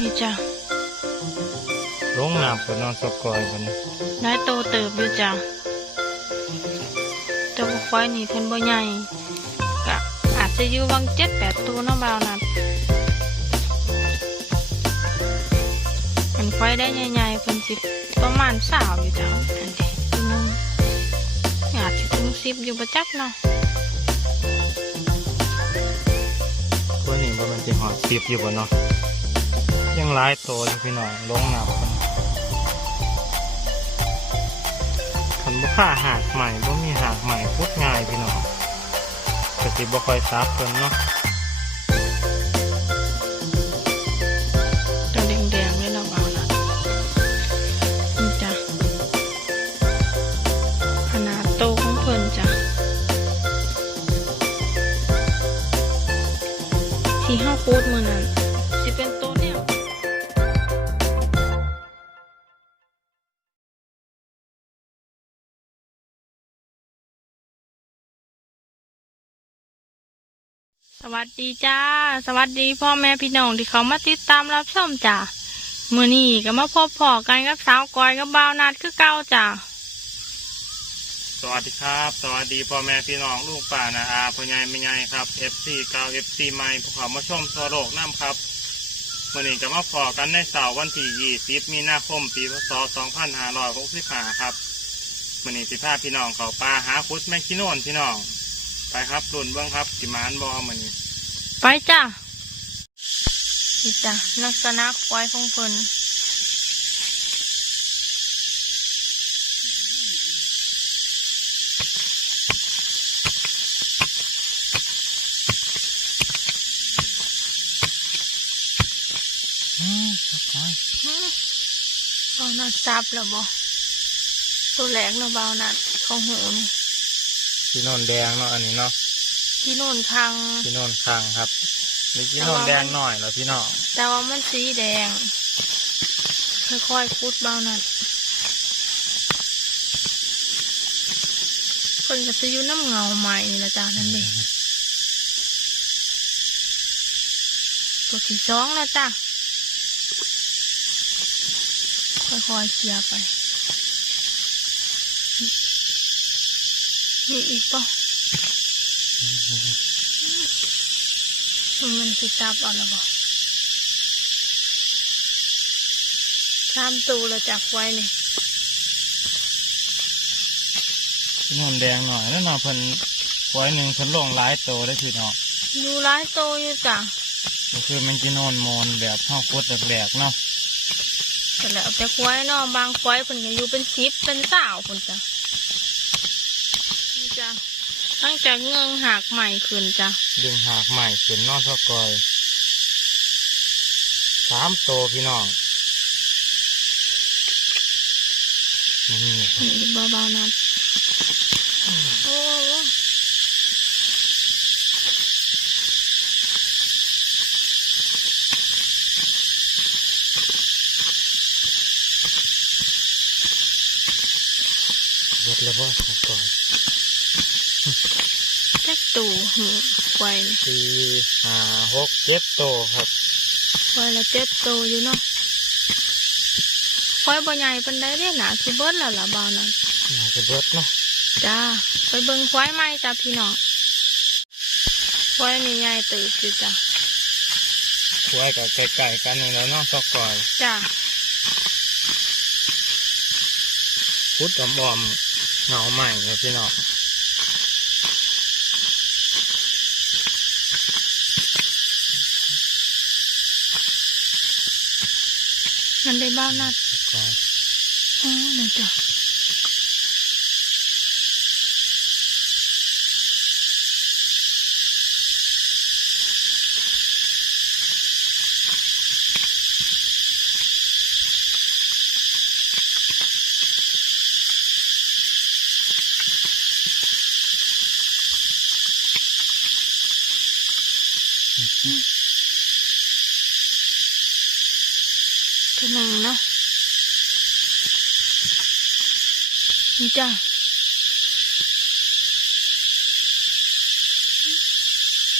นี่จ้ะลงน้ำก็นอนสกอยบัดนี้ได้โตเติบอยู่จ้ะแต่ว่าควายนี่เพิ่นบ่ใหญ่ก็อาจจะอยู่วังเจ็ดแปดตัวเนาะบ่าวนัดอันควายได้ใหญ่ๆเพิ่นสิประมาณสาวอยู่จ้ะอันเดีตัวนึงอาจจะถึงสิบอยู่ประจักเนาะตัวนี้บ่มันสิหอดสิบอยู่บ่เนาะ ยังหลายโตอยู่พี่น้องลงหน้ำกันคันบ่ค่าหากใหม่บ่มีหากใหม่พุดง่ายพี่น้องก็สิบ่ค่อยซับเพิ่นเนาะตัวแดงๆเลยเนาะบ่าวนัดนี่จ้ะขนาดโตของเพิ่นจ้ะที่ห้าคูดมือนั้น สวัสดีจ้า สวัสดีพ่อแม่พี่น้องที่เขามาติดตามรับชมจ้ามือนี้ก็มาพบพอกันกับสาวกอยกับบ่าวนัดคือเก่าจ้าสวัสดีครับ สวัสดีพ่อแม่พี่น้องลูกป่านาอาพ่อใหญ่แม่ใหญ่ครับ FC เก่า FC ใหม่พวกเขามาชมทั่วโลกน้ำครับวันนี้จะมาพอกันในเสาร์วันที่20มีนาคมปีพศ2565ครับวันนี้สิพาพี่น้องเขาป่าหาคุดแมงคิโนนพี่น้อง ไปครับรุ่นเบื้องครับสิมานบอมันนี้ไปจ้านี่จ้าลักษณะควายของเพิ่นอืมครับฮึบ่าวนัดซับแล้วบ่ตัวแหลกเนาะบ่าวนัดของหูนี่ พี่โนนแดงเนาะอันนี้เนาะที่โน่นคังพี่โนนคางครับมีพี่โนนแดงหน่อยแล้วพี่น้องแต่ว่ามันสีแดง ค่อยๆคุดเบาหน่อยคนก็จะอยู่น้ำเงาใหม่นี่ละจ้านั่นเองตัวที่สองแล้วจ้าค่อยๆเคลียร์ไป มีอีกป่ะมันสิจับเอาแล้วบ่สามตัวแล้วจากไว้นี่พี่โนนแดงหน่อยแล้วเนาะเพิ่นไว้หนึ่งเพิ่นลงหลายโตได้พี่น้องดูร้ายโตวอยู่จ้ะก็คือมันกินโนนโมนแบบข้าวโคตรแหลกๆเนาะแต่แล้วแต่ควายเนาะบางควายเพิ่นก็อยู่เป็นสิบเป็นสาวพุ่นจ้ะนี่จ้ะ ตั้งจากเงืองหักใหม่ขึ้นจ้ะดึงหากใหม่ขึ้นนอกสกอยสามโตพี่น้องมันนี่นี่เบาๆนะโอ้โหรถแล้วว่าสกอย แท็กตูหูควายนี่สี่ห้าหกเจ็ดโตครับควายละเจ็ดโตวอยู่เนาะควายบ่ใหญ่ปานใดเด้หนาสิเบิดแล้วล่ะเบานั้นน่าจะเบิดเนาะจ้าไปเบิ่งควายใหม่จ้ะพี่น้องควายนี่ใหญ่ตื่นอยู่จ้ะไว้กับไก่ๆกันนี่แหล้วเนาะสกอยจ้าพุดกับบอมเหงาใหม่เลยพี่น้อง มันได้บ้านนัดอยอ๋อนี่จ้ะ ตัวหนึ่งเนาะนี่จ้ะ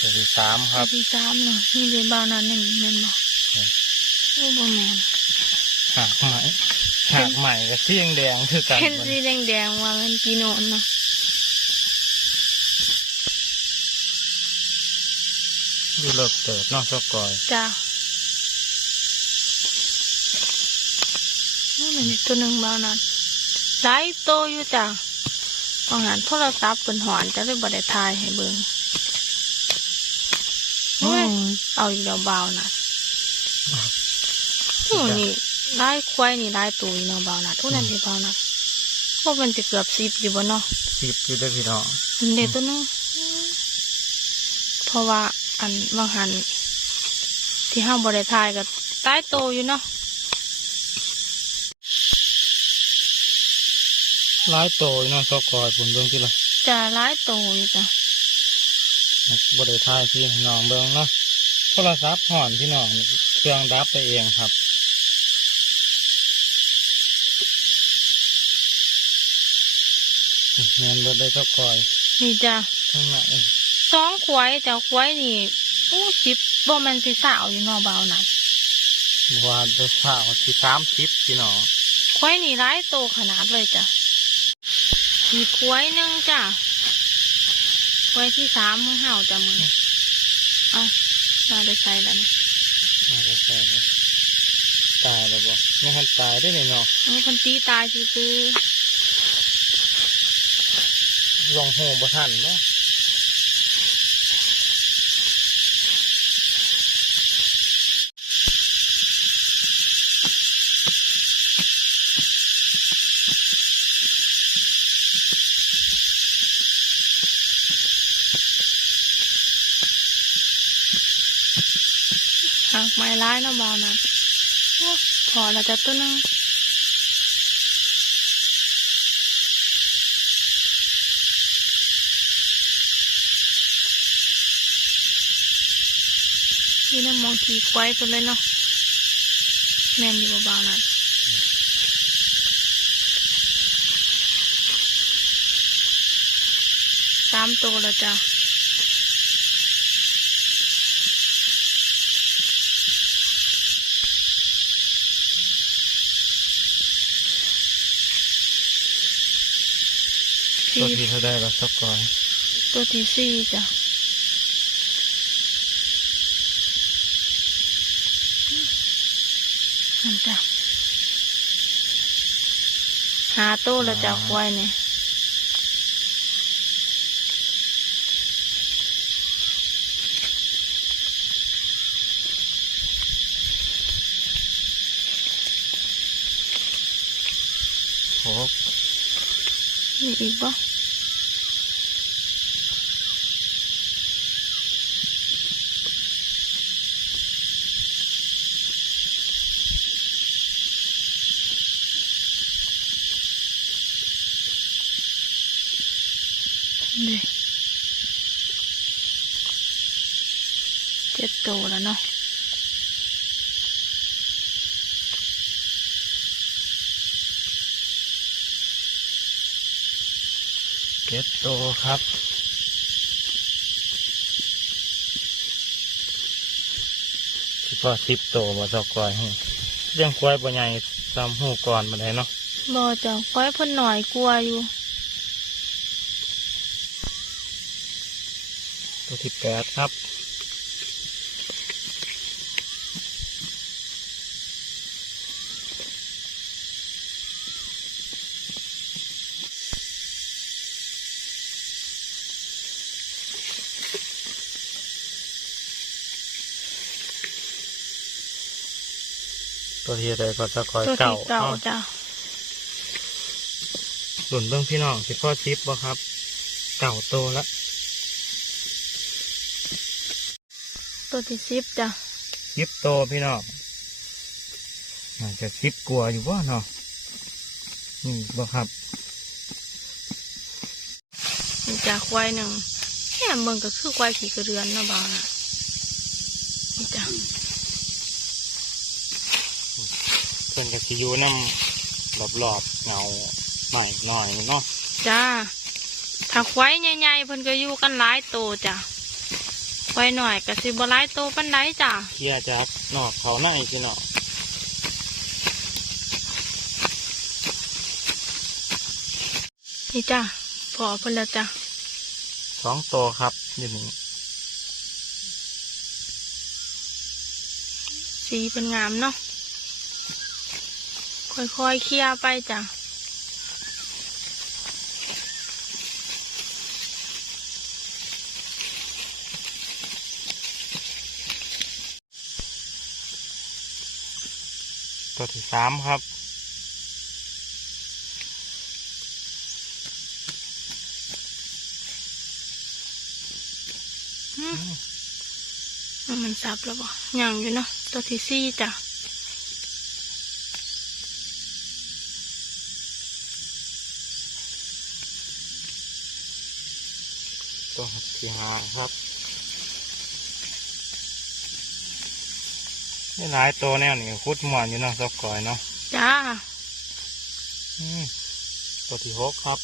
ตัวที่สามครับตัวที่สามเนาะนี่เลยบ้านนัดหนึ่งแม่นบอกครับโอ้บ่แม่นหากไหมหากใหม่กับสีแดงๆคือกันเห็นมันสีแดงๆว่ามันปีโนนเนาะอยู่เลิกเติบเนอกสกอยจ้า อ้มันมีตัวหนึ่งเบานัดหลายโตอยู่จ้ะบางหันโทรศัพท์เป็นหอนจะเลยบ่ได้ถ่ายให้เบิ่งโอ้ยเอาอีกแล้วเบานัดโอ้นี่หลายควายนี่หลายตัวอยู่เนาะเบานัดโอ้นั่นสิเบานัดพวกมันจะเกือบสิบอยู่บ่เนาะสิบอยู่เด้วยพี่น้องเด็กตัวนึงเพราะว่าอันบางหันที่ห้างบริทายก็ใต้โตอยู่เนาะ หลายโตอยู่เนอกสกอยผมเบิ่งที่ละจะร้ายโตอยู่จ้ะบริทายพี่น้องเบิ่งเนาะโทรศัพท์ห่อนพี่น้องเครื่องดับไปเองครับเงินรถได้สกอยนี่จ้ะข้างในสองควายแต่ควายนี่อู้สิบบ่แมันสิสาวอยู่เนอเบาหนักว่าเดือสาวที่สามสิบพี่น้องควายนี่ร้ายโตขนาดเลยจ้ะ อีกควายหนึ่งจ้ะควายที่สามมึงเห่าจ้ะมึงเอามาได้ใส่แล้วนะน่าจะใช่เลยตายแล้วบ่ไม่ทันตายได้เลยเนาะเอาคนตีตายซื้อลองหูบ่ทันเนาะ ไม้ร้ายนะบานักโอ้พอแล้วจะตัวนึงนี่นะมองทีควายคนเลยเนาะแม่นอยู่เบาๆนั่นสามตัวแล้วจ้ะ ตัวที่เขาได้แล้วสักก่อนตัวที่สี่จ้ะนั่นจ้ะหาตู้แล้วจ้ะควายเนี่ยโอ้มีอีก บ่นี่เจ็ดตัวแล้ว เนาะเก็ตโตครับสิพอสิบโตมาสักก่อนเรื่องควายปัญญาซ้ำหูก่อนมาได้เนาะบ่จ้ะคอยเพิ่นหน่อยกลัวอยู่ ตัวที่แปดครับ ตัวที่ใดก็จะคอยตัวเก่าที่เก่าเนาะจ้ะหลุนเบื้องพี่น้องสิพ่อซิปบ่ครับ เก่าโตแล้วตัวที่สิบจ้ะซิปโตพี่น้องน่าจะซิปกลัวอยู่ว่าเนาะนี่บ่ครับนี่จ้ะควายหนึ่งแค่เบิ่งก็คือควายขี่กระเรือนเนาะบ่าวน่ะนี่จ้ะ พิ่นก็สิอยู่น้ำรอบๆเงาหน่อยหน่อยเนาะจ้าถ้าควายใหญ่ๆเพิ่นก็อยู่กันหลายโตจ้ะไว้หน่อยก็สิบ่หลายโตปานไดจ้ะเคียจับนอกเขาหน่อยสิเนาะนี่จ้ะพอเพิ่นแล้วจ้ะสองโตครับอยู่นี่สีเป็นงามเนาะ ค่อยๆเคลียร์ไปจ้ะตัวที่สามครับอืมเอามันสับแล้วบ่ยังอยู่เนาะตัวที่สี่จ้ะ ตัวที่ห้าครับนี่หลายตัวแนวนี่คุดหมอนอยู่เนาะสกอยเนาะจ้าอืมตัวที่หกครับ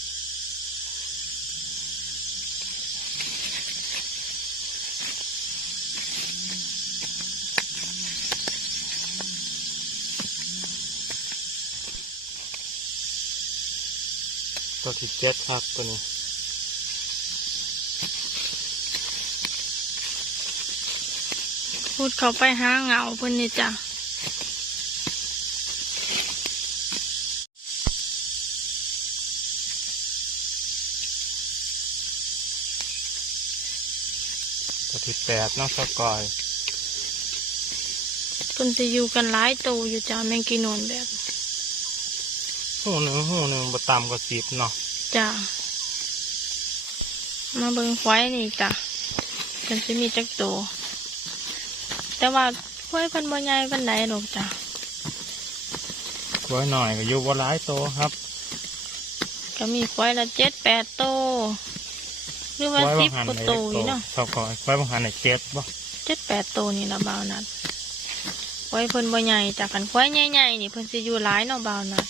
ตัวที่เจ็ดครับตัวนี้ พูดเขาไปหาเหงาเพิ่นนี่จ้ะตัวที่แปดเนาะสกอยเพิ่นจะอยู่กันหลายตัวอยู่จ้ะแมงกีนวนแบบหูหนึ่งหูหนึ่งบ่ต่ำกว่าสิบเนาะจ้ะมาเบิ่งควายนี่จ้ะเพิ่นจะมีจักตัว แต่ว่าควายเพิ่นบ่ใหญ่ปานใดหรอกจ้ะไว้หน่อยก็อยู่บ่หลายตัวครับ ก็มีควายละเจ็ดแปดตัวหรือว่าไว้สิบหันกว่าในตัวอยู่เนาะสกอยไว้บางหันในเจ็ดบ่เจ็ดแปดตัวนี่ละเบานัดควายเพิ่นบ่ใหญ่จ้ะคันควายใหญ่ๆนี่เพิ่นสิอยู่หลายเนาะเบานัด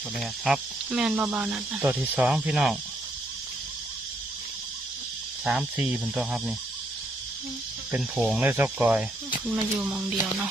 ตัวแรกครับ แม่นบ่เบานัดนะตัวที่สองพี่น้องสามสี่เป็นตัวครับนี่ เป็นผงเลยสกอยเพิ่นมาอยู่หมองเดียวเนาะ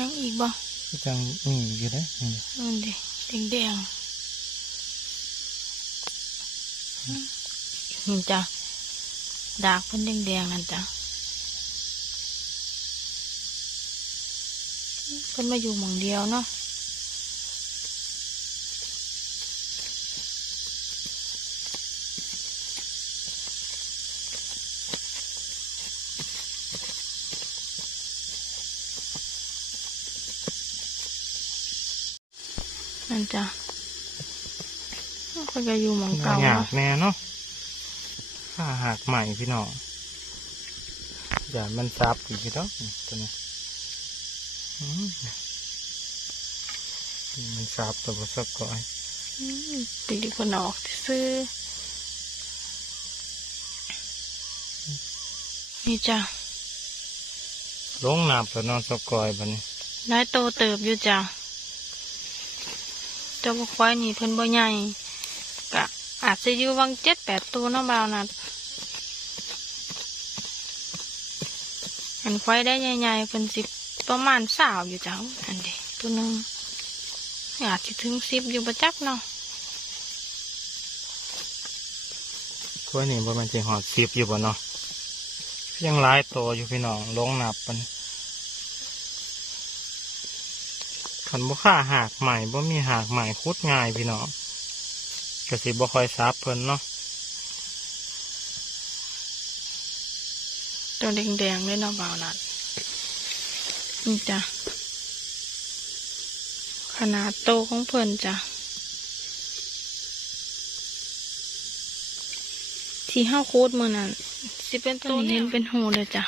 ยังอีกบ่ก็จังนี่อยู่เด้อนี่เอินดิแดงแดงนี่จ้ะดากเพิ่นแดงแดงๆนั่นจ้ะเพิ่นมาอยู่หมองเดียวเนาะ จ้ะก็จะอยู่หมองเก่าหยาเนาะกแน่เนาะข้าหักใหม่พี่น้องอย่ามันซับอีกพี่น้องตัวนี้อืมมันซับตัวสกอยอืมปีกคนออกซื้อนี่จ้ะลงน้ำตัวนอนสกอยบัดนี้ได้โตเติบอยู่จ้ะ เจ้าบุควายนี่เพิ่นบ่ใหญ่กะอาจจะอยู่วังเจ็ดแปดตัวเนาะบ่าวนัดเห็นควายได้ใหญ่ๆเพิ่นสิประมาณสาวอยู่จ้ะอันเดีตัวหนึงอาจจะถึงสิบอยู่ประจักเนาะถ้วยนี่บ่แมันจะหอดสิบอยู่บ่เนาะยังหลายตัวอยู่พี่น้องลงนับมัน ขันบ่ค่าหากใหม่บ่มีหากใหม่คุดง่ายพี่น้องก็สิบ่คอยซับเพิ่นเนาะตัวแดงๆเลยเนาะบ่าวนัดนี่จ้ะขนาดโตของเพิ่นจ้ะที่ห้าโคตรมือนั่นสิเป็นตัวนี้เห็นเป็นหูเลยจ้ะ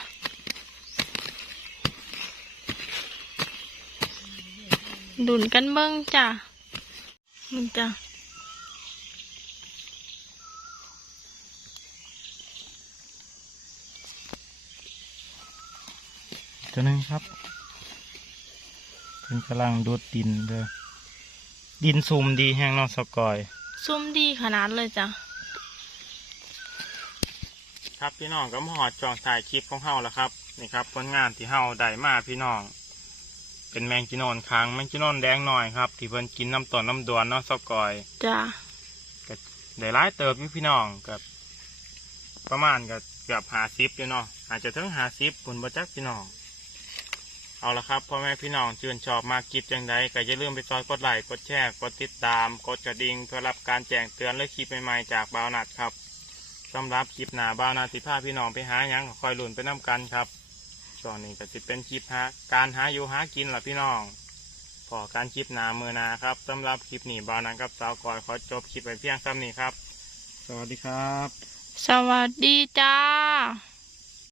ดุนกันเบิ้งจ้ะมันจ้ะตัวหนึงครับเพิ่นกำลังดูดดินเด้อดินซุ่มดีแห้งเนอกสกอย ซุ่มดีขนาดเลยจ้ะครับพี่น้องก็มาหอดจองถ่ายคลิปของเฮาแล้วครับนี่ครับผลงานที่เฮาได้มาพี่น้อง เป็นแมงจีโนนค้างแมงจีโนนแดงหน่อยครับ ที่เพิ่นกินน้ำต้นน้ำดวนเนาะสกอยจ้ะได้ร้ายเติบอยู่พี่น้องกับประมาณกับเกือบหาซิปอยู่เนาะอาจจะถึงหาซิปปุ่นบจักพี่น้องเอาละครับพ่อแม่พี่น้องชื่นชอบมากกิบจังใดก็อย่าลืมไปซอยกดไลค์กดแชร์กดติดตาม กดกระดิ่งเพื่อรับการแจ้งเตือนและคลิปใหม่ๆจากบ่าวนัดครับสำหรับคลิปหน้าบ่าวนัดสิพาพี่น้องไปหายังคอยลุนไปน้กันครับ ช่วงนี้ก็สิเป็นคลิปหาการหาอยู่หากินล่ะพี่น้องพอการคลิปหนามือหนาครับสำหรับคลิปนี้บาวนันกับสาวกอยขอจบคลิปไปเพียงซ้ำนี้ครับ สวัสดีครับ สวัสดีจ้า